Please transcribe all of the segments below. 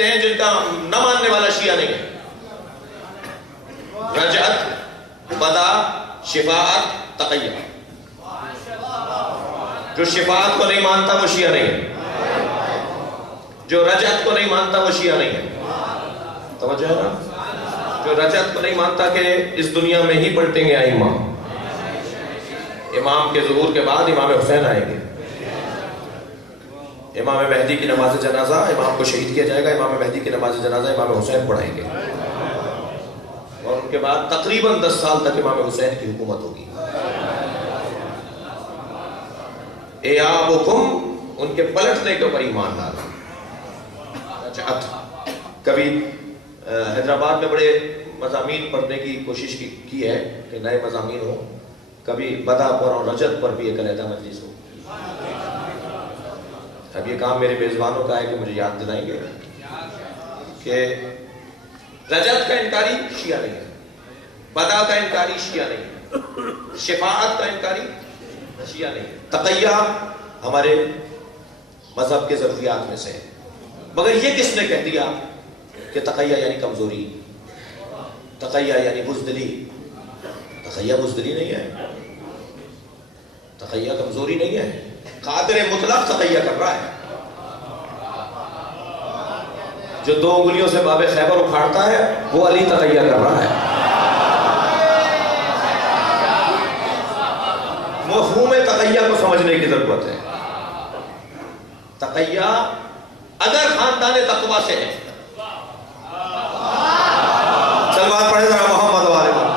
कहते हैं जिनका न मानने वाला शिया नहीं है। रजअत, बदा, शिफाअत, तक़य्या। जो शिफाअत को नहीं मानता वो शिया नहीं है, जो रजअत को नहीं मानता वो शिया नहीं है। तवज्जो है ना? जो रजअत को नहीं मानता कि इस दुनिया में ही पलटेंगे आइमा, इमाम के ज़ुहूर के बाद इमाम हुसैन आएंगे, इमाम मेहदी की नमाज जनाजा, इमाम को शहीद किया जाएगा, इमाम मेहदी की नमाज जनाजा इमाम हुसैन पढ़ाएंगे और उनके बाद तकरीबन 10 साल तक इमाम हुसैन की हुकूमत होगी। एयाबुकुम, उनके पलटने के ऊपर ईमान लाना। अच्छा, कभी हैदराबाद में बड़े मज़ामीन पढ़ने की कोशिश की है कि नए मज़ामीन हो, कभी बदा पर और रजत पर भी एक अलहदा मजलिस हो। अब ये काम मेरे मेज़बानों का है कि मुझे याद दिलाएंगे कि रजत का इनकारी शिया नहीं है, बदा का इनकारी शिया नहीं है, शिफाअत का इनकारी शिया नहीं है, तक़य्या हमारे मजहब के ज़रूरियात में से है। मगर ये किसने कह दिया कि तक़य्या यानी कमजोरी, तक़य्या यानी बुज़दिली? तक़य्या बुज़दिली नहीं है, तक़य्या कमजोरी नहीं है। क़ादिर मुतलक़ तक़य्या कर रहा है। जो 2 उंगलियों से बाबे खैबर उखाड़ता है वो अली तक़य्या कर रहा है। मफ़हूम तक़य्या को समझने की जरूरत है। तक़य्या अगर खानदान तक़वा से है, सलवात पढ़े जरा मोहम्मद वाले को।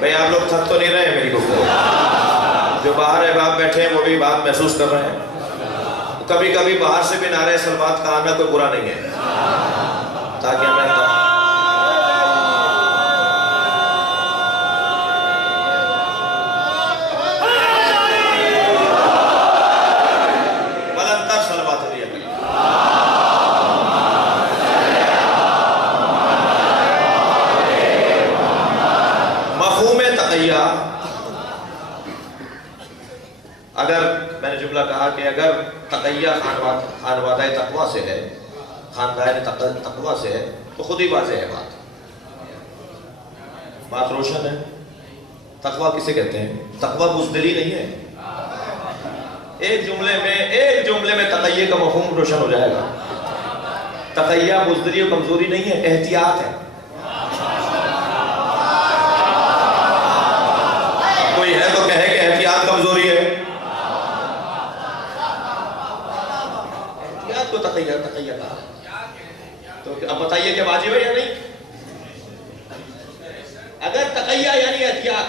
भाई आप लोग थक तो नहीं रहे हैं मेरी गुफ्तगू? जो बाहर है बाप बैठे हैं वो भी बात महसूस कर रहे हैं। कभी कभी बाहर से भी नारे सलवात का आना कोई बुरा नहीं है, ताकि हमें बलंतर सलवात दिया करें। मफ़हूम तक़य्या, अगर मैंने जुमला कहा कि अगर तक़य्या खानवादा तक़वा से है, खानदान तक़वा से है, तो खुद ही वाज़ेह है बात रोशन है। तक़वा किसे कहते हैं? तक़वा बुज़दिली नहीं है। एक जुमले में तक़य्या का मफ़हूम रोशन हो जाएगा। तक़य्या बुज़दिली और कमजोरी नहीं है, एहतियात है। कोई है तो कहे कि एहतियात कमजोरी है। एहतियात को तक़य्या कहा, तो अब बताइए कि वाजिब है या नहीं? अगर तक़य्या यानी एहतियात,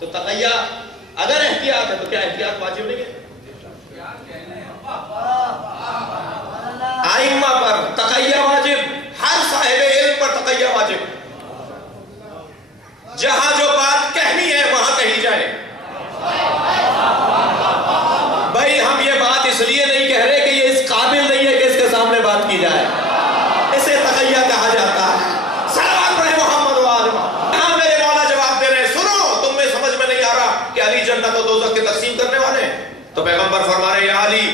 तो तक़य्या अगर एहतियात है तो क्या एहतियात वाजिब नहीं है? आइम्मा पर तक़य्या वाजिब, हर साहिब इल्म पर तक़य्या वाजिब। जहां जो बात कहनी है वहां कही जाए। भाई हम ये बात इसलिए नहीं कह रहे कि ये इस काबिल नहीं है कि इसके सामने बात की जाए, इसे तक़य्या कहा जाता है। सलवात पढ़े मोहम्मद वाले। यहां मेरे मौला जवाब दे रहे हैं, सुनो तुम में समझ में नहीं आ रहा कि अली जन्नत और दोज़ख की तक़सीम करने वाले हैं, तो पैगंबर फरमा रहे या अली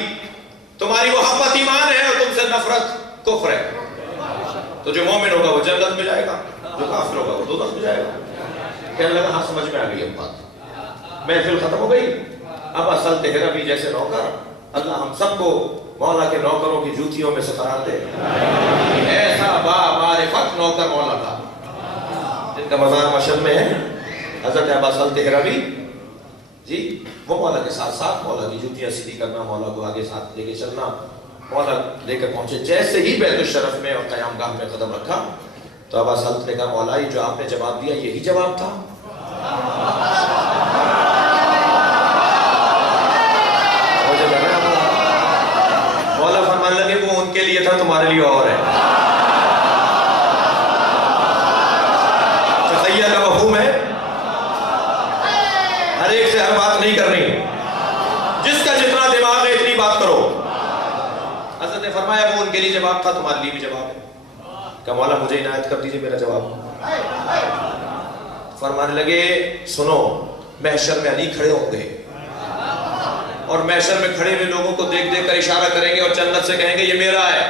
तुम्हारी मोहब्बत ईमान है और तुमसे नफरत कुफ्र है। तो जो मोमिन होगा वो जन्नत में जाएगा, जो काफिर होगा वो दोज़ख में जाएगा। कहने लगा हाँ समझ में आ गई अब बात। महफिल खत्म हो गई। अब असल तेहरवी जैसे नौकर, अल्लाह हम सबको मौला के नौकरों की जूतियों में से करार दे। ऐसा बामारिफत नौकर मौला था जिनका मज़ार मशहद में है, हज़रत अब्बास तेहरवी जी। वो मौला के साथ साथ मौला की जूतियां सीधी करना, मौला को आगे साथ लेके चलना, मौला लेकर पहुंचे। जैसे ही बैतुल शरफ में और क़यामगाह में कदम रखा तो अब्बास ने कहा मौला जो आपने जवाब दिया यही जवाब था। मौला फरमाने लगे वो उनके लिए था, तुम्हारे लिए और है। तक़य्या का मफ़हूम नहीं करनी, जिसका जितना दिमाग है इतनी बात करो। हज़रत ने फरमाया वो उनके लिए जवाब था, तुम्हारे लिए भी जवाब है। क्या मौला मुझे इनायत कर दीजिए मेरा जवाब। फरमाने लगे सुनो, महशर में अली खड़े होंगे और महशर में खड़े हुए लोगों को देख देख कर इशारा करेंगे और जन्नत से कहेंगे ये मेरा है।